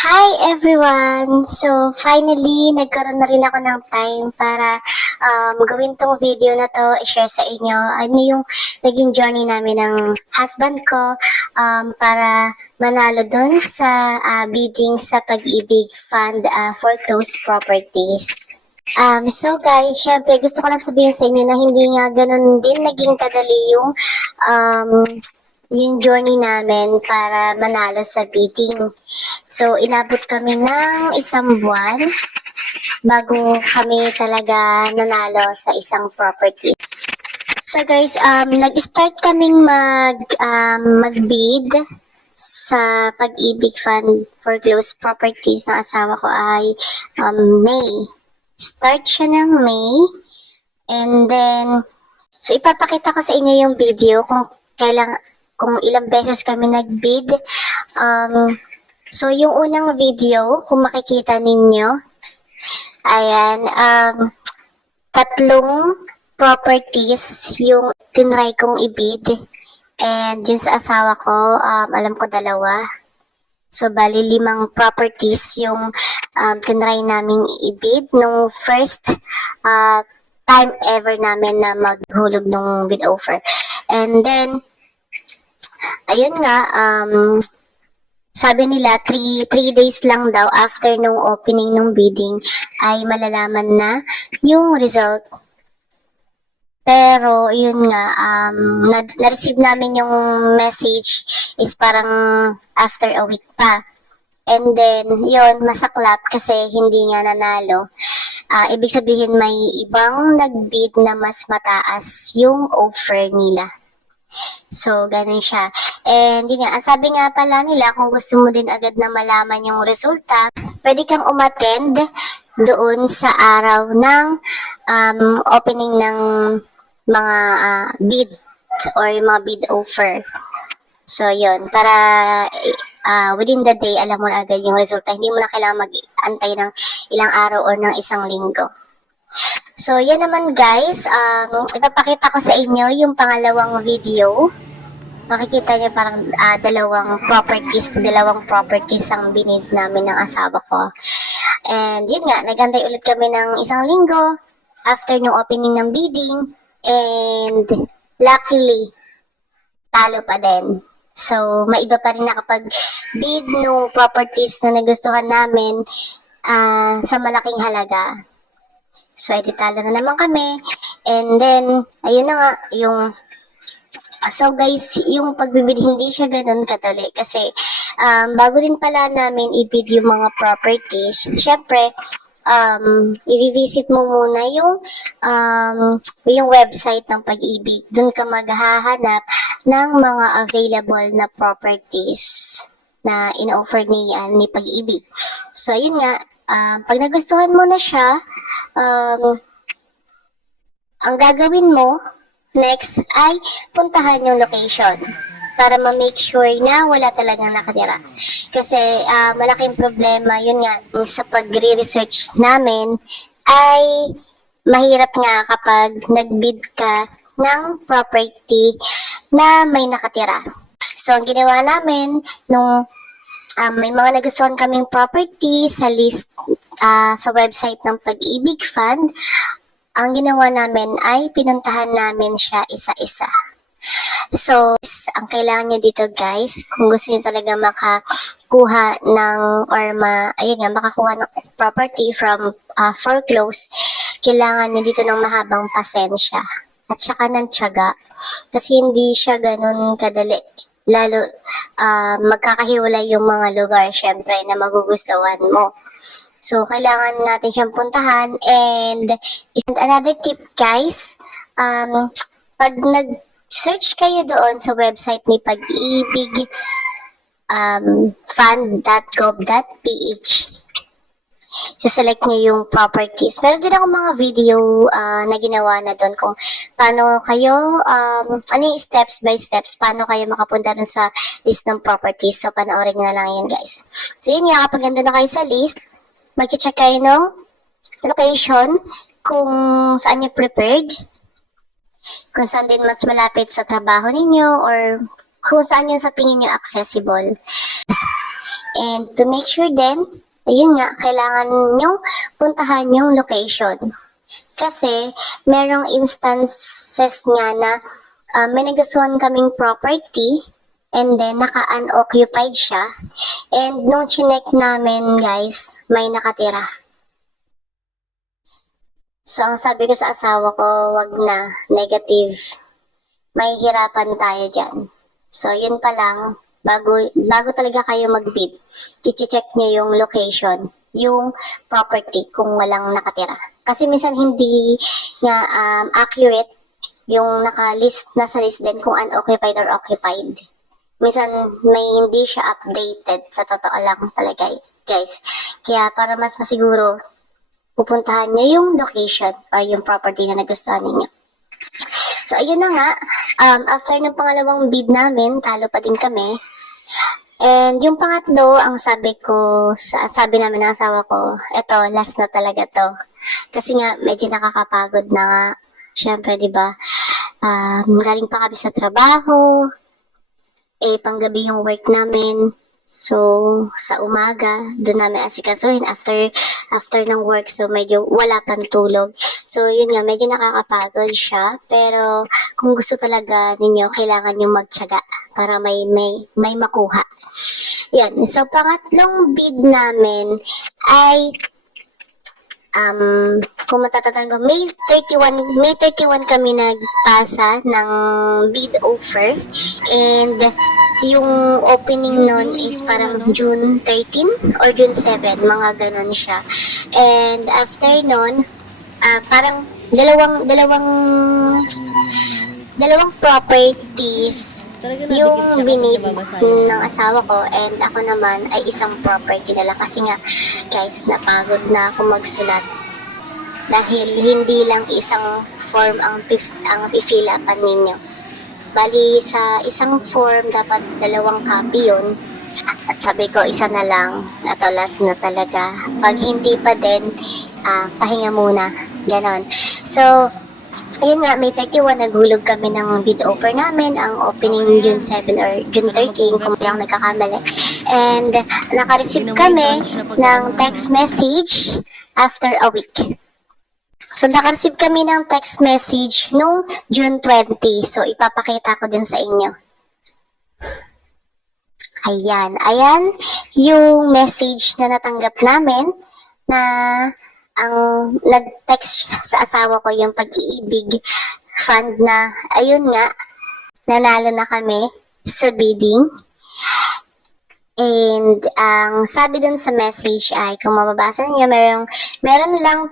Hi everyone! So finally, nagkaroon na rin ako ng time para gawin tong video na to, i-share sa inyo ano yung naging journey namin ng husband ko para manalo doon sa bidding sa Pag-ibig Fund for Closed Properties. So guys, syempre gusto ko lang sabihin sa inyo na hindi nga ganun din naging kadali yung journey namin para manalo sa bidding. So, inabot kami ng isang buwan bago kami talaga nanalo sa isang property. So guys, nag-start kaming mag-bid sa Pag-ibig Fund for Closed Properties ng asawa ko ay May. Start siya ng May. And then, so ipapakita ko sa inyo yung video kung ilang beses kami nag-bid. So, yung unang video, kung makikita ninyo, ayan, 3 properties yung tinry kong i-bid. And yung sa asawa ko, alam ko 2. So, bali 5 properties yung tinry namin i-bid nung first time ever namin na maghulog ng bid offer. And then, ayun nga, sabi nila 3 days lang daw after nung opening ng bidding ay malalaman na yung result. Pero yun nga, na-receive namin yung message is parang after a week pa. And then, yun, masaklap kasi hindi nga nanalo. Ibig sabihin may ibang nag-bid na mas mataas yung offer nila. So, ganun siya. And yun nga, sabi nga pala nila, kung gusto mo din agad na malaman yung resulta, pwede kang umattend doon sa araw ng opening ng mga bid or mga bid offer. So, yun. Para within the day, alam mo na agad yung resulta. Hindi mo na kailangan mag-antay ng ilang araw or ng isang linggo. So, yan naman guys, ipapakita ko sa inyo yung pangalawang video. Makikita nyo parang 2 properties ang binid namin ng asawa ko. And yun nga, nagantay ulit kami ng isang linggo after yung opening ng bidding. And luckily, talo pa din. So, may iba pa rin nakapag-bid nung properties na nagustuhan namin sa malaking halaga. So, talo na naman kami. And then, ayun na nga, so guys, yung pagbibid hindi siya ganun kadali. Kasi, bago din pala namin i-bid yung mga properties, syempre, i-visit mo muna yung website ng Pag-ibig. Doon ka maghahanap ng mga available na properties na in-offer ni Pag-ibig. So, ayun nga, pag nagustuhan mo na siya, ang gagawin mo next ay puntahan yung location para ma-make sure na wala talagang nakatira. Kasi malaking problema yun nga sa pagre-research namin ay mahirap nga kapag nag-bid ka ng property na may nakatira. So, ang ginawa namin nung may mga nagustuhan kaming property sa list sa website ng Pag-ibig Fund, ang ginawa namin ay pinuntahan namin siya isa-isa. So, ang kailangan nyo dito guys, kung gusto nyo talaga makakuha makakuha ng property from foreclose, kailangan nyo dito ng mahabang pasensya at saka ng tiyaga. Kasi hindi siya ganun kadali. Lalo, magkakahiwalay yung mga lugar, syempre, na magugustuhan mo. So, kailangan natin siyang puntahan. And another tip, guys, pag nag-search kayo doon sa website ni Pag-ibig fund.gov.ph, select nyo yung properties. Meron din ako mga video na ginawa na doon kung paano kayo, ano yung steps by steps, paano kayo makapunta doon sa list ng properties. So, panoorin nyo na lang yun, guys. So, yun nga, kapag nandun na kayo sa list, mag-check kayo ng location, kung saan nyo prepared, kung saan din mas malapit sa trabaho ninyo, or kung saan yung sa tingin nyo accessible. And to make sure din, ayun nga, kailangan nyo puntahan yung location. Kasi, merong instances nga na may nagustuhan kaming property and then naka-unoccupied siya. And nung chinek namin guys, may nakatira. So, ang sabi ko sa asawa ko, wag na, negative. May hirapan tayo dyan. So, yun pa lang, bago talaga kayo mag-bid, i-check nyo yung location, yung property kung walang nakatira. Kasi minsan hindi nga accurate yung nasa list din kung unoccupied or occupied. Minsan may hindi siya updated, sa totoo lang talaga guys. Kaya para mas masiguro, pupuntahan nyo yung location or yung property na nagustuhan ninyo. So, ayun na nga. After ng pangalawang bid namin, talo pa din kami. And yung pangatlo, ang sabi namin ng asawa ko, eto, last na talaga to. Kasi nga, medyo nakakapagod na nga. Siyempre, di ba? Galing pa kami sa trabaho. Panggabi yung work namin. So, sa umaga, doon namin asikasuhin after ng work. So, medyo wala pang tulog. So, yun nga, medyo nakakapagod siya. Pero, kung gusto talaga ninyo, kailangan nyo magtiyaga para may makuha. Yan. So, pangatlong bid namin ay kung matatandaan ko, May 31 kami nagpasa ng bid offer, and yung opening nun is parang June 13 or June 7, mga ganon siya. And after nun, parang dalawang properties yung binid ng asawa ko, and ako naman ay isang property na lang. Kasi nga guys, napagod na ako magsulat dahil hindi lang isang form ang i-fill upan ninyo. Bali sa isang form dapat 2 copy yun, at sabi ko isa na lang, ito last na talaga. Pag hindi pa din, pahinga muna, ganon. So ayun nga, May 31, naghulog kami ng bid offer namin. Ang opening June 7 or June 13, kung hindi ako nagkakamali. And naka-receive kami ng text message after a week. So, naka-receive kami ng text message nung June 20. So, ipapakita ko din sa inyo. Ayan yung message na natanggap namin na ang nag-text sa asawa ko yung pag-iibig fund na, ayun nga, nanalo na kami sa bidding. And ang sabi dun sa message ay, kung mababasa niyo, meron lang,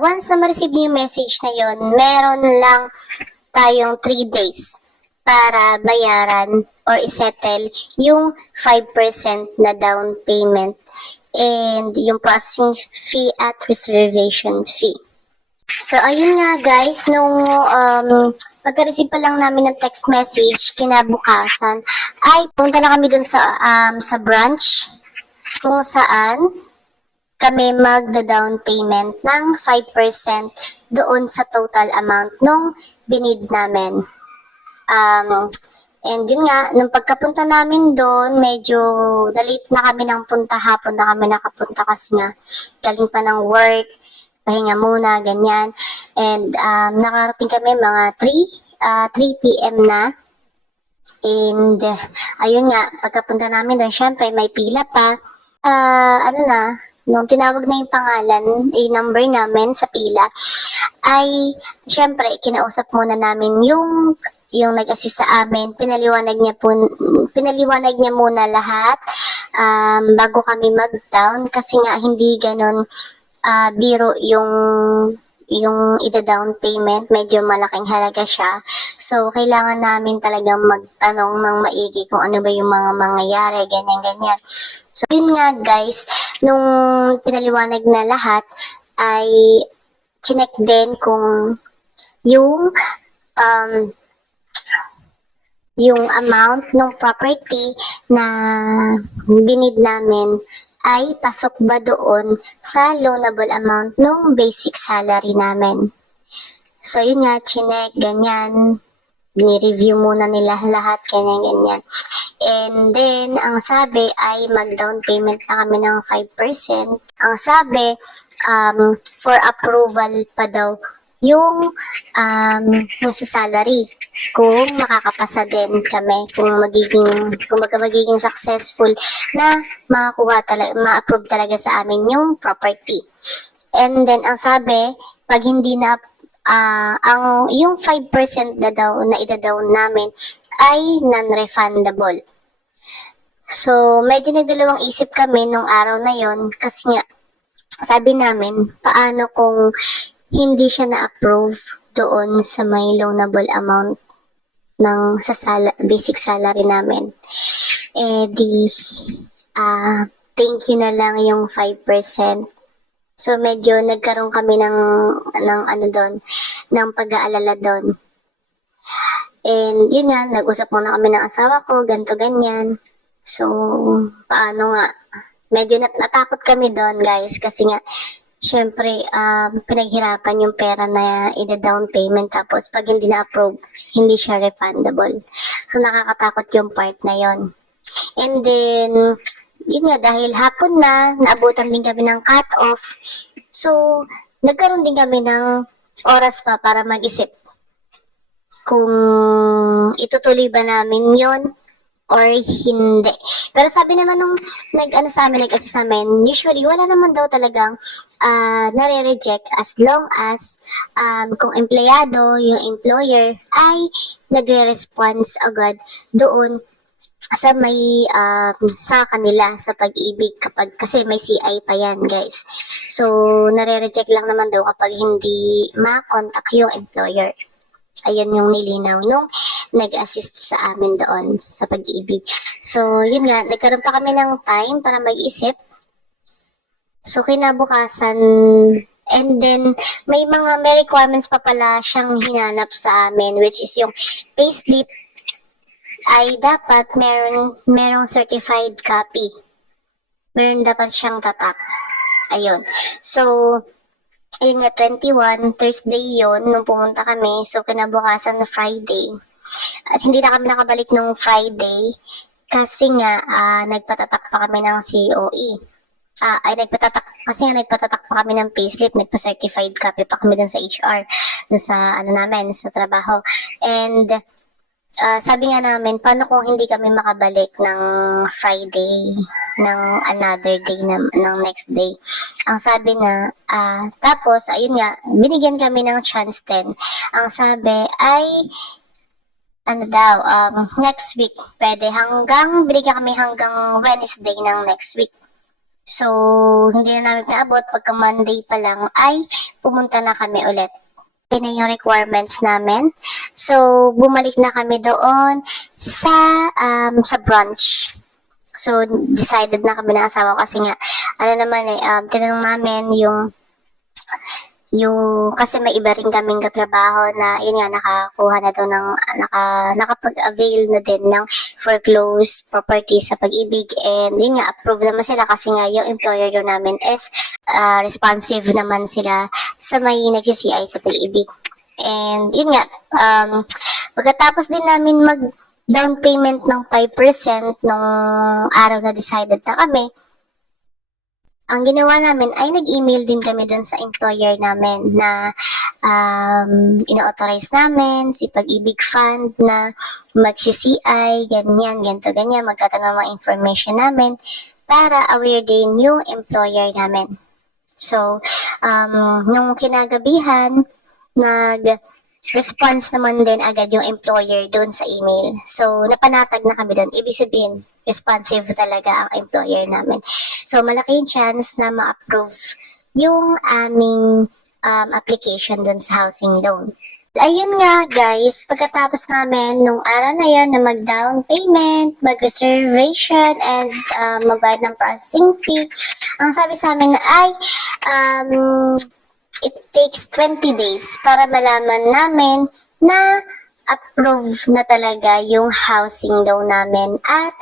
once na ma-receive niyo yung message na yun, meron lang tayong 3 days para bayaran or isettle yung 5% na down payment and yung processing fee at reservation fee. So, ayun nga guys, nung pagka-receive pa lang namin ng text message, kinabukasan, ay punta na kami dun sa branch kung saan kami magda-down payment ng 5% doon sa total amount nung binid namin. And yun nga, nung pagkapunta namin doon, medyo dalit na kami ng punta, hapon na kami nakapunta kasi nga galing pa ng work, pahinga muna, ganyan. And nakarating kami mga 3 p.m. na. And ayun nga, pagkapunta namin doon, syempre may pila pa. Nung tinawag na yung pangalan, number namin sa pila, ay syempre kinausap muna namin yung nag-assist sa amin. Pinaliwanag niya muna lahat bago kami mag-down, kasi nga hindi ganon biro yung ida-down payment, medyo malaking halaga siya. So, kailangan namin talagang magtanong ng maigi kung ano ba yung mga mangyayari, ganyan-ganyan. So, yun nga guys, nung pinaliwanag na lahat, ay chinek din kung yung amount ng property na binid namin ay pasok ba doon sa loanable amount ng basic salary namin. So, yun nga, chinek, ganyan. ni-review muna nila lahat, ganyan. And then, ang sabi ay mag-down payment na kami ng 5%. Ang sabi, for approval pa daw yung sa salary, kung makakapasa din kami, kung magiging successful na makakuha talaga, ma-approve talaga sa amin yung property. And then, ang sabi, pag hindi na yung 5% na daw na ida-down namin ay non-refundable. So, medyo nagdalawang isip kami nung araw na yon kasi nga, sabi namin, paano kung hindi siya na-approve doon sa may loanable amount ng basic salary namin. Thank you na lang yung 5%. So, medyo nagkaroon kami ng pag-aalala doon. And, yun nga, nag-usap muna kami ng asawa ko, ganto ganyan. So, paano nga? Medyo natakot kami doon, guys, kasi nga, syempre, pinaghirapan yung pera na ida-down payment, tapos pag hindi na-approve, hindi siya refundable. So, nakakatakot yung part na yon. And then, yun nga, dahil hapon na, naabutan din kami ng cut-off. So, nagkaroon din kami ng oras pa para mag-isip kung itutuloy ba namin yon or hindi. Pero sabi naman nung nag-assist sa amin, usually wala naman daw talagang nare-reject as long as kung empleyado, yung employer ay nagre-response agad doon sa may sa kanila sa pag-ibig kasi may CI pa yan, guys. So, nare-reject lang naman daw kapag hindi ma-contact yung employer. Ayun yung nilinaw nung nag-assist sa amin doon sa pag-ibig. So, yun nga, nagkaroon pa kami ng time para mag-isip. So, kinabukasan, and then, may requirements pa pala siyang hinanap sa amin, which is yung payslip ay dapat merong certified copy. Meron dapat siyang tatak. Ayun. So, ayun nga, 21, Thursday yon nung pumunta kami. So, kinabukasan na Friday. At hindi na kami nakabalik nung Friday kasi nga, nagpatatak pa kami ng COE. Nagpatatak pa kami ng payslip, nagpa-certified copy pa kami dun sa HR, dun sa, sa trabaho. And, sabi nga namin, paano kung hindi kami makabalik ng Friday, ng another day, ng next day. Ang sabi na, tapos, ayun nga, binigyan kami ng chance din. Ang sabi ay, next week, pwede binigyan kami hanggang Wednesday ng next week. So, hindi na namin naabot, pagka Monday pa lang ay pumunta na kami ulit. Yun na yung requirements namin. So, bumalik na kami doon sa branch. So, decided na kami ng asawa kasi nga, tinanong namin kasi may iba rin kaming katrabaho na, yun nga, nakakuha na doon nakapag-avail na din ng foreclosed property sa pag-ibig. And yun nga, approve naman sila kasi nga, yung employer doon namin is responsive naman sila sa may nag-CI sa pag-ibig. And yun nga, pagkatapos din namin mag-down payment ng 5% nung araw na decided na kami, ang ginawa namin ay nag-email din kami dun sa employer namin na ina-authorize namin si Pag-ibig Fund na mag-CCI, ganyan, magtatanong mga information namin para aware din yung employer namin. So, nung kinagabihan, nag-response naman din agad yung employer doon sa email. So, napanatag na kami doon. Ibig sabihin, responsive talaga ang employer namin. So, malaki yung chance na ma-approve yung aming application doon sa housing loan. Ayun nga, guys, pagkatapos namin nung araw na yan na mag-down payment, mag-reservation, and magbayad ng processing fee, ang sabi sa amin ay it takes 20 days para malaman namin na approve na talaga yung housing loan namin at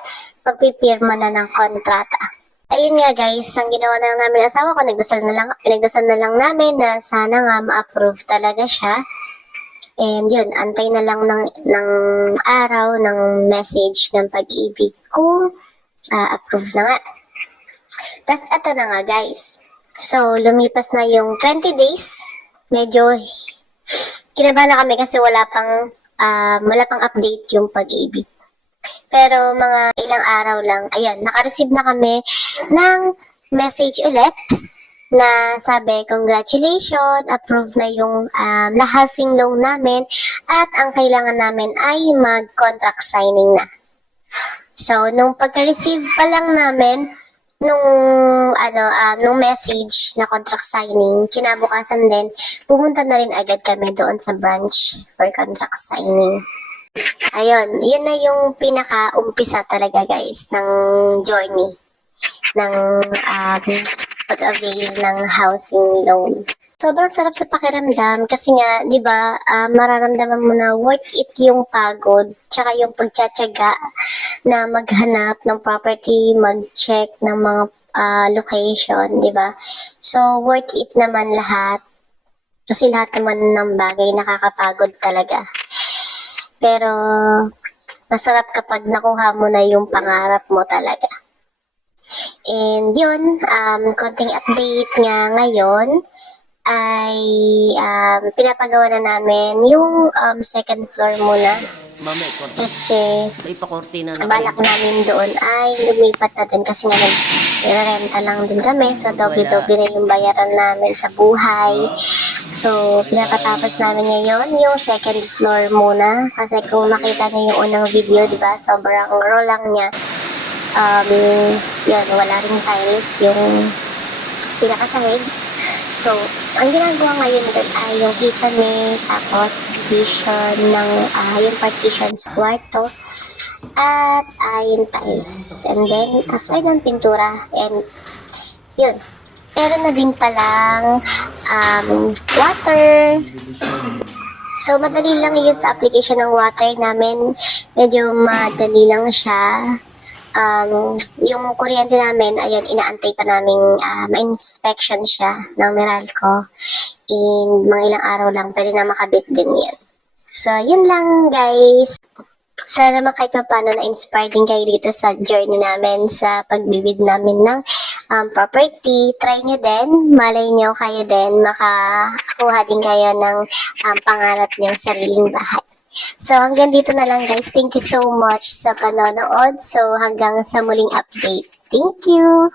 pagpipirma na ng kontrata. Ayun nga, guys, ang ginawa na lang namin ng asawa ko, pinagdasal na lang namin na sana nga ma-approve talaga siya. And yun, antay na lang ng araw, ng message ng pag-ibig ko. Approve na nga. Tapos eto na nga guys. So, lumipas na yung 20 days. Medyo kinabahan na kami kasi wala pang update yung pag-ibig. Pero mga ilang araw lang, ayan, naka-receive na kami ng message ulit na sabi, congratulations, approved na yung housing loan namin at ang kailangan namin ay mag-contract signing na. So, nung pagka-receive pa lang namin nung message na contract signing, kinabukasan din, pumunta na rin agad kami doon sa branch for contract signing. Ayun, yun na yung pinaka-umpisa talaga guys ng journey ng pag-avail ng housing loan. Sobrang sarap sa pakiramdam kasi nga, di ba, mararamdaman mo na worth it yung pagod, tsaka yung pagtsatsaga na maghanap ng property, mag-check ng mga location, di ba? So, worth it naman lahat. Kasi lahat naman ng bagay nakakapagod talaga. Pero, masarap kapag nakuha mo na yung pangarap mo talaga. And yun, konting update nga ngayon ay pinapagawa na namin yung second floor muna. Kasi balak namin doon ay lumipat na din kasi nga nag-renta lang din kami. So, doble-doble na yung bayaran namin sa buhay. So, pinapatapos namin ngayon yung second floor muna. Kasi kung makita na yung unang video, di ba, sobrang raw lang niya. Yun, wala ring tiles yung pinakasahig. So, ang ginagawa ngayon dun ay yung kisame, tapos division ng yung partition sa kwarto, at yung tiles. And then, after ng pintura, and yun. Meron na din palang water. So, madali lang yun sa application ng water namin. Medyo madali lang siya. Yung kuryente namin, ayun, inaantay pa namin ma-inspection siya ng Meralco. In mga ilang araw lang, pwede na makabit din yan. So, yun lang guys. Sana naman kahit paano na-inspire din kayo dito sa journey namin sa pagbibid namin ng property. Try nyo din, malay nyo kayo din, makakuha din kayo ng pangarap nyong sariling bahay. So, hanggang dito na lang guys. Thank you so much sa panonood. So, hanggang sa muling update. Thank you!